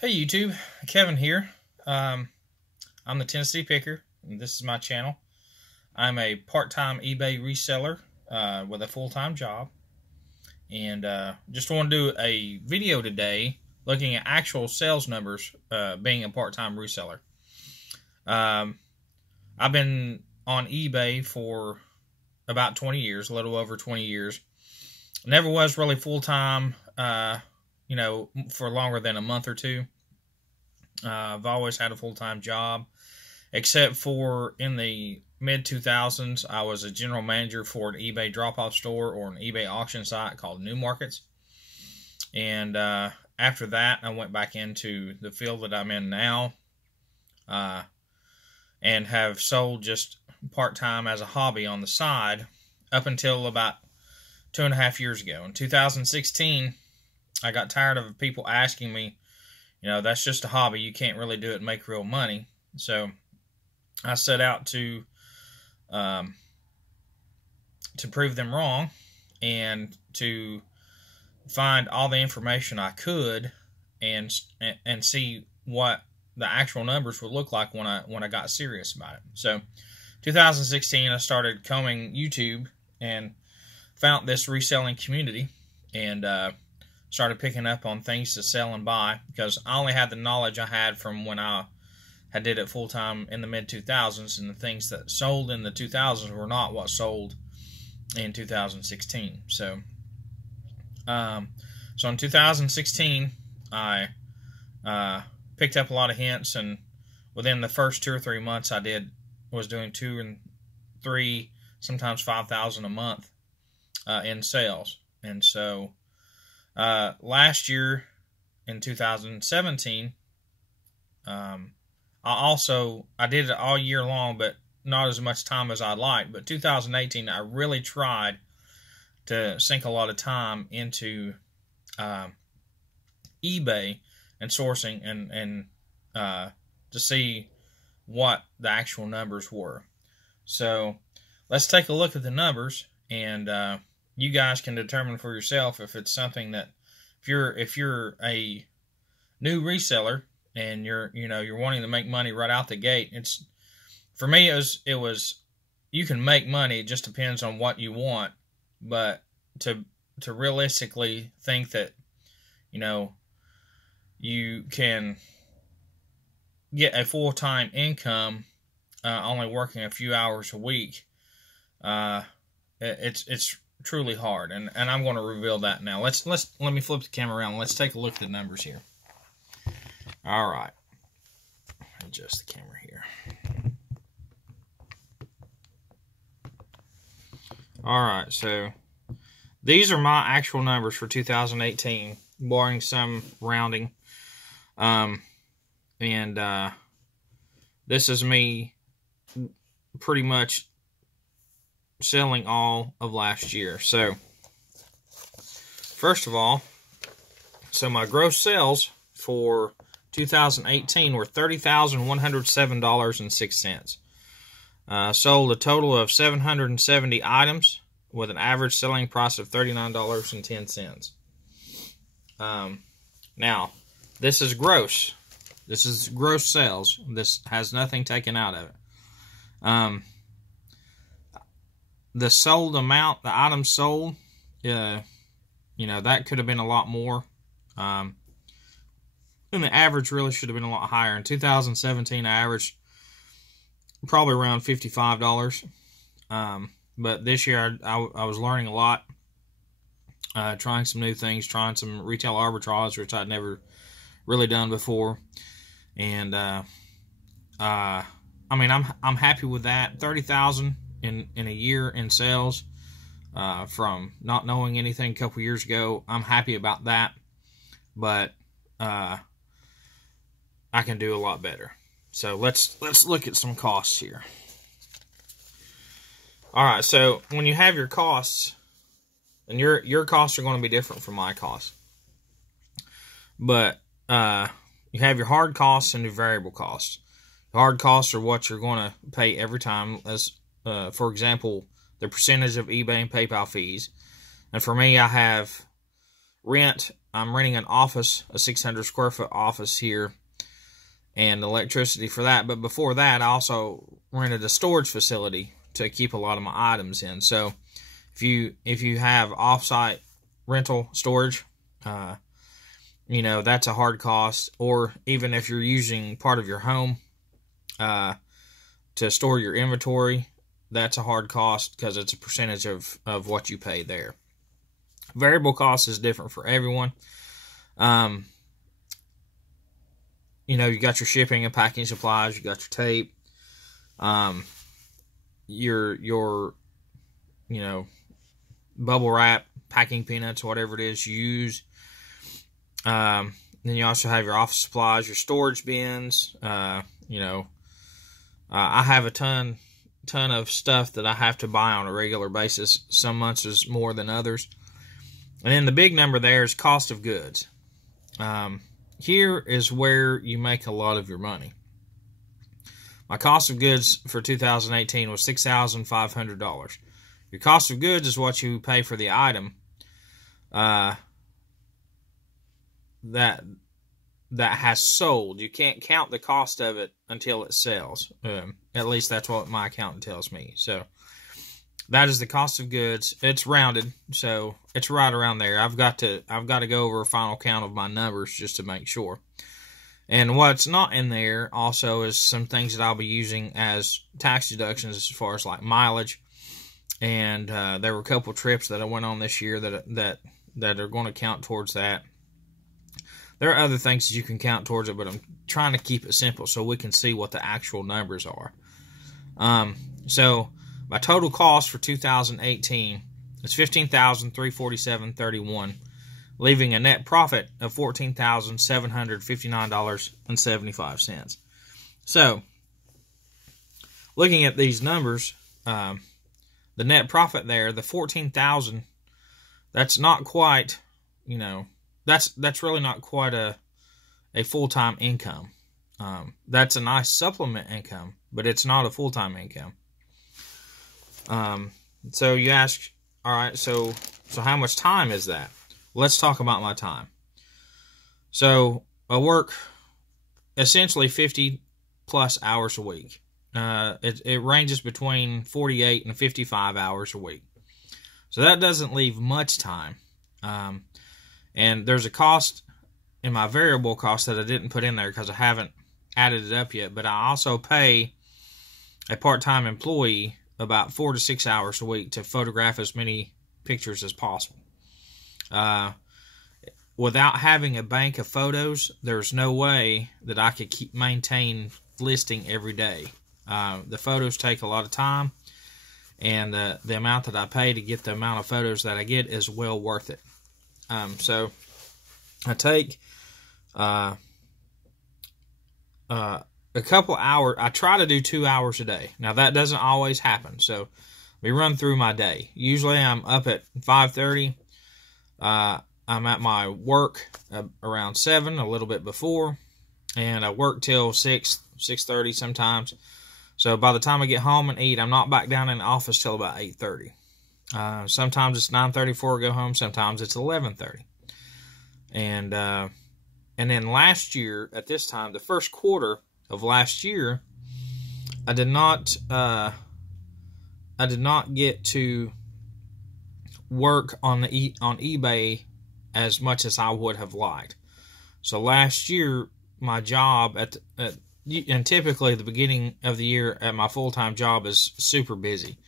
Hey YouTube, Kevin here. I'm the Tennessee Picker, and this is my channel. I'm a part-time eBay reseller with a full-time job, and just want to do a video today looking at actual sales numbers being a part-time reseller. I've been on eBay for about 20 years, a little over 20 years. Never was really full-time, for longer than a month or two. I've always had a full-time job, except for in the mid-2000s, I was a general manager for an eBay drop-off store or an eBay auction site called New Markets. And after that, I went back into the field that I'm in now and have sold just part-time as a hobby on the side up until about 2.5 years ago. In 2016, I got tired of people asking me, that's just a hobby. You can't really do it and make real money. So I set out to prove them wrong and to find all the information I could and see what the actual numbers would look like when I got serious about it. So 2016, I started combing YouTube and found this reselling community and started picking up on things to sell and buy, because I only had the knowledge I had from when I had did it full-time in the mid-2000s, and the things that sold in the 2000s were not what sold in 2016. So in 2016, I picked up a lot of hints, and within the first 2 or 3 months I was doing 2 and 3, sometimes 5,000 a month in sales. And so last year in 2017, I did it all year long, but not as much time as I'd like. But 2018, I really tried to sink a lot of time into eBay and sourcing and to see what the actual numbers were. So let's take a look at the numbers, and you guys can determine for yourself if it's something that if you're a new reseller and you're wanting to make money right out the gate. For me it was you can make money. It just depends on what you want, but to realistically think that you can get a full-time income only working a few hours a week, it's truly hard, and I'm going to reveal that now. Let me flip the camera around. Let's take a look at the numbers here. All right, adjust the camera here. All right, so these are my actual numbers for 2018, barring some rounding. This is me pretty much selling all of last year. So first of all, my gross sales for 2018 were $30,107.06. Sold a total of 770 items with an average selling price of $39.10. Now, this is gross. This is gross sales. This has nothing taken out of it. The sold amount, the items sold, that could have been a lot more. And the average really should have been a lot higher. In 2017, I averaged probably around $55. But this year, I was learning a lot, trying some new things, trying some retail arbitrage, which I'd never really done before. And I'm happy with that. $30,000 in a year in sales, from not knowing anything a couple years ago. I'm happy about that, but I can do a lot better. So let's look at some costs here. All right, so when you have your costs, and your costs are going to be different from my costs, but you have your hard costs and your variable costs. Hard costs are what you're going to pay every time, as for example, the percentage of eBay and PayPal fees. And for me, I have rent I'm renting an office, a 600 square foot office here, and electricity for that. But before that, I also rented a storage facility to keep a lot of my items in. So if you have off-site rental storage, you know, that's a hard cost. Or even if you're using part of your home to store your inventory, that's a hard cost because it's a percentage of what you pay there. Variable cost is different for everyone. You know, you got your shipping and packing supplies, you got your tape, your you know, bubble wrap, packing peanuts, whatever it is you use. Then you also have your office supplies, your storage bins. You know, I have a ton of stuff that I have to buy on a regular basis. Some months is more than others. And then the big number there is cost of goods. Here is where you make a lot of your money. My cost of goods for 2018 was $6,500. Your cost of goods is what you pay for the item that has sold. You can't count the cost of it until it sells. At least that's what my accountant tells me. So that is the cost of goods. It's rounded, so it's right around there. I've got to go over a final count of my numbers just to make sure. And what's not in there also is some things that I'll be using as tax deductions as far as like mileage. And there were a couple trips that I went on this year that are going to count towards that. There are other things that you can count towards it, but I'm trying to keep it simple so we can see what the actual numbers are. So my total cost for 2018 is $15,347.31, leaving a net profit of $14,759.75. So, looking at these numbers, the net profit there, the $14,000, that's not quite, you know, that's really not quite a full-time income. That's a nice supplement income, but it's not a full-time income. So you ask, all right, so how much time is that? Let's talk about my time. So I work essentially 50 plus hours a week. It ranges between 48 and 55 hours a week. So that doesn't leave much time. And there's a cost in my variable cost that I didn't put in there because I haven't added it up yet. But I also pay a part-time employee about 4 to 6 hours a week to photograph as many pictures as possible. Without having a bank of photos, there's no way that I could maintain listing every day. The photos take a lot of time, and the amount that I pay to get the amount of photos that I get is well worth it. So I take a couple hours. I try to do 2 hours a day. Now that doesn't always happen. So we run through my day. Usually I'm up at 5:30. I'm at my work around 7, a little bit before, and I work till 6:30 sometimes. So by the time I get home and eat, I'm not back down in the office till about 8:30. Sometimes it's 9:30 before I go home. Sometimes it's 11:30. And then last year at this time, the first quarter of last year, I did not get to work on eBay as much as I would have liked. So last year, my job and typically the beginning of the year at my full-time job is super busy,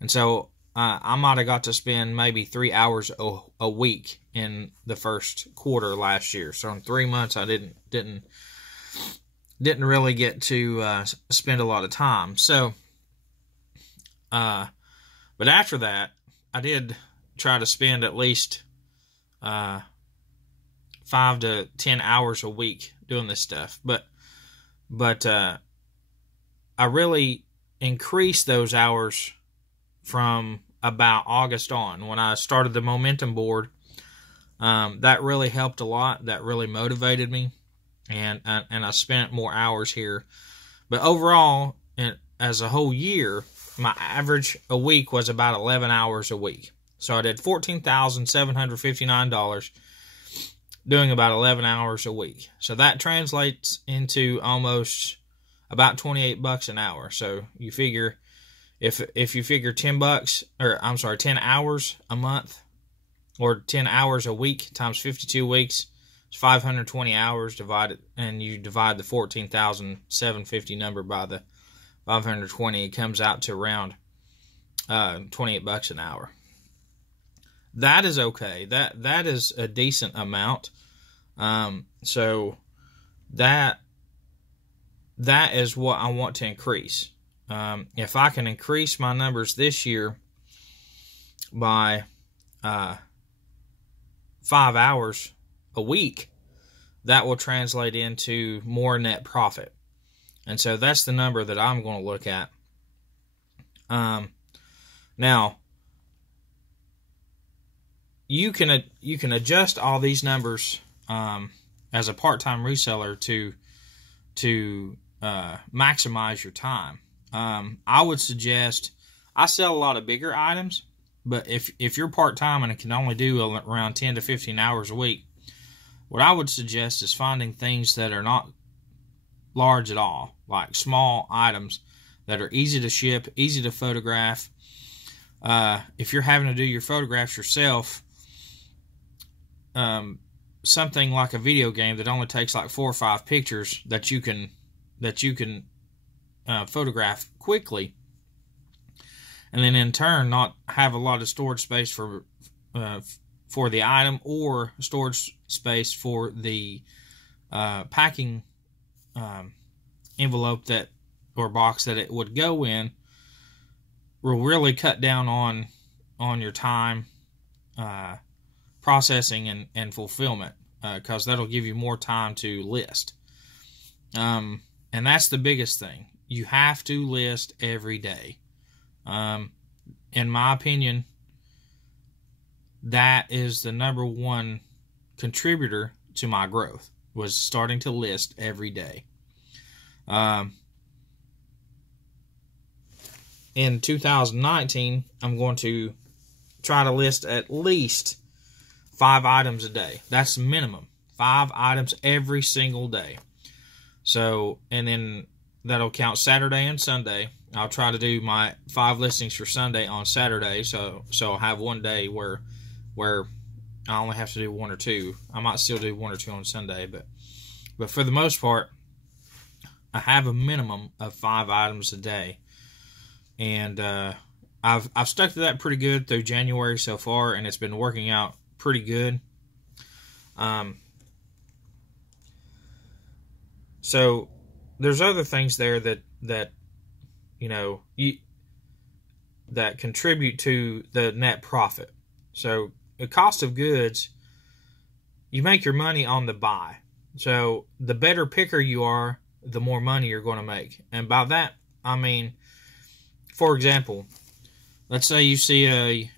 and so I might have got to spend maybe 3 hours a week in the first quarter last year. So in 3 months, I didn't really get to spend a lot of time. So, but after that, I did try to spend at least 5 to 10 hours a week doing this stuff. But I really increased those hours from about August on, when I started the momentum board. That really helped a lot. That really motivated me, and I spent more hours here. But overall, as a whole year, my average a week was about 11 hours a week. So I did $14,759 doing about 11 hours a week. So that translates into almost about $28 an hour. So you figure, if you figure $10 hours a month, or 10 hours a week times 52 weeks, it's 520 hours divided, and you divide the 14,750 number by the 520, it comes out to around $28 an hour. That is okay. That is a decent amount. So that is what I want to increase. If I can increase my numbers this year by 5 hours a week, that will translate into more net profit. And so that's the number that I'm going to look at. Now, you can adjust all these numbers as a part-time reseller to maximize your time. I would suggest, I sell a lot of bigger items, but if you're part-time and can only do around 10 to 15 hours a week, what I would suggest is finding things that are not large at all, like small items that are easy to ship, easy to photograph. If you're having to do your photographs yourself, something like a video game that only takes like 4 or 5 pictures that you can photograph quickly, and then in turn not have a lot of storage space for the item, or storage space for the packing envelope that, or box that it would go in, will really cut down on your time processing and fulfillment, because that'll give you more time to list. And that's the biggest thing. You have to list every day. In my opinion, that is the number one contributor to my growth, was starting to list every day. In 2019, I'm going to try to list at least 5 items a day. That's minimum. 5 items every single day. So, and then that'll count Saturday and Sunday. I'll try to do my 5 listings for Sunday on Saturday, so I'll have one day where I only have to do 1 or 2. I might still do 1 or 2 on Sunday, but for the most part, I have a minimum of 5 items a day, and I've stuck to that pretty good through January so far, and it's been working out pretty good. So there's other things there that that contribute to the net profit. So the cost of goods, you make your money on the buy. So the better picker you are, the more money you're going to make. And by that, I mean, for example, let's say you see a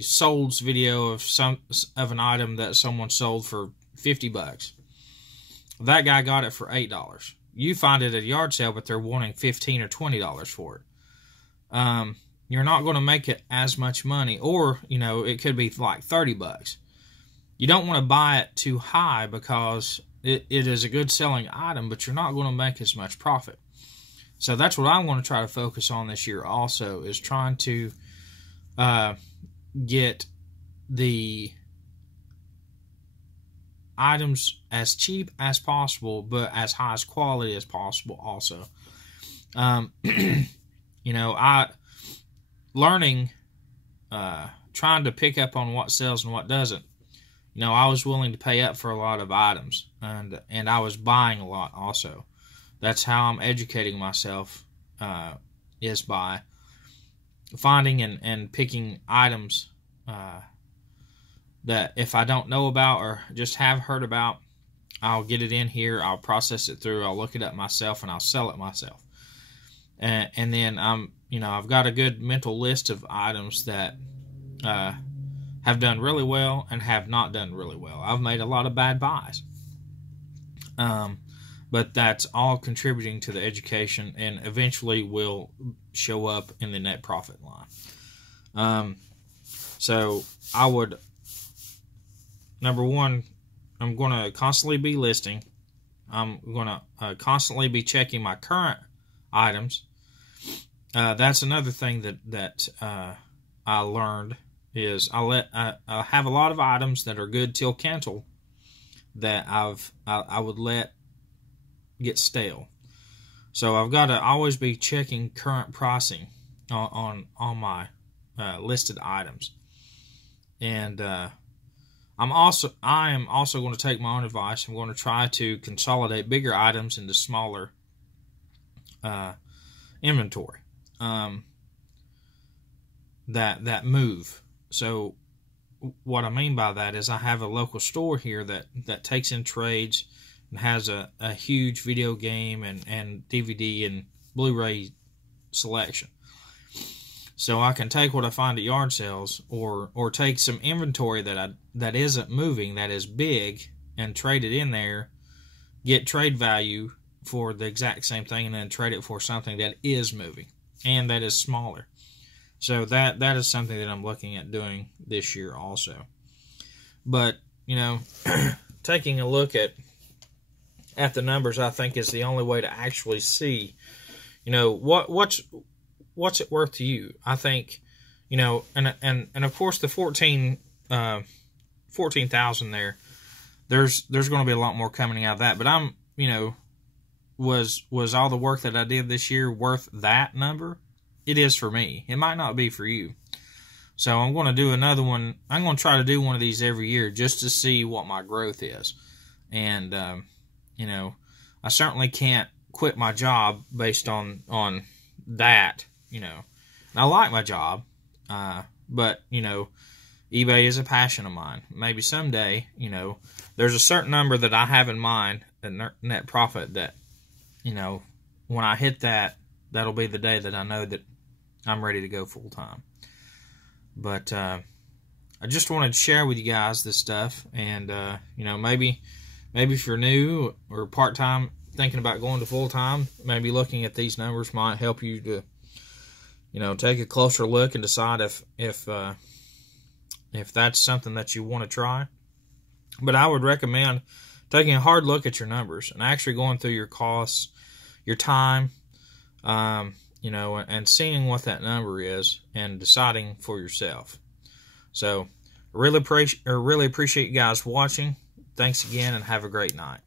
solds video of an item that someone sold for $50. That guy got it for $8. You find it at a yard sale, but they're wanting $15 or $20 for it. You're not going to make it as much money, or it could be like $30. You don't want to buy it too high, because it is a good selling item, but you're not going to make as much profit. So that's what I want to try to focus on this year also, is trying to get the items as cheap as possible, but as high as quality as possible also. Trying to pick up on what sells and what doesn't. I was willing to pay up for a lot of items, and I was buying a lot also. That's how I'm educating myself, is by finding and picking items that if I don't know about or just have heard about, I'll get it in here, I'll process it through, I'll look it up myself, and I'll sell it myself. And then I've got a good mental list of items that have done really well and have not done really well. I've made a lot of bad buys. But that's all contributing to the education, and eventually will show up in the net profit line. So I would, number one, I'm going to constantly be listing. I'm going to constantly be checking my current items. That's another thing that I learned is I have a lot of items that are good till cancel that I would let get stale. So I've got to always be checking current pricing on my listed items. And I am also going to take my own advice. I'm going to try to consolidate bigger items into smaller inventory that move. So what I mean by that is I have a local store here that takes in trades and has a huge video game and DVD and Blu-ray selection. So I can take what I find at yard sales or take some inventory that isn't moving, that is big, and trade it in there, get trade value for the exact same thing, and then trade it for something that is moving and that is smaller. So that is something that I'm looking at doing this year also. But, taking a look at the numbers, I think, is the only way to actually see, what's it worth to you. I think, and of course the 14,000 there's going to be a lot more coming out of that. But I'm, was all the work that I did this year worth that number? It is for me. It might not be for you. So I'm going to do another one. I'm going to try to do one of these every year just to see what my growth is. And, I certainly can't quit my job based on that, And I like my job, but, eBay is a passion of mine. Maybe someday, there's a certain number that I have in mind, a net profit that, when I hit that, that'll be the day that I know that I'm ready to go full time. But I just wanted to share with you guys this stuff, and maybe if you're new or part time thinking about going to full time, maybe looking at these numbers might help you to take a closer look and decide if that's something that you want to try. But I would recommend taking a hard look at your numbers and actually going through your costs, your time, and seeing what that number is and deciding for yourself. So, really appreciate you guys watching. Thanks again, and have a great night.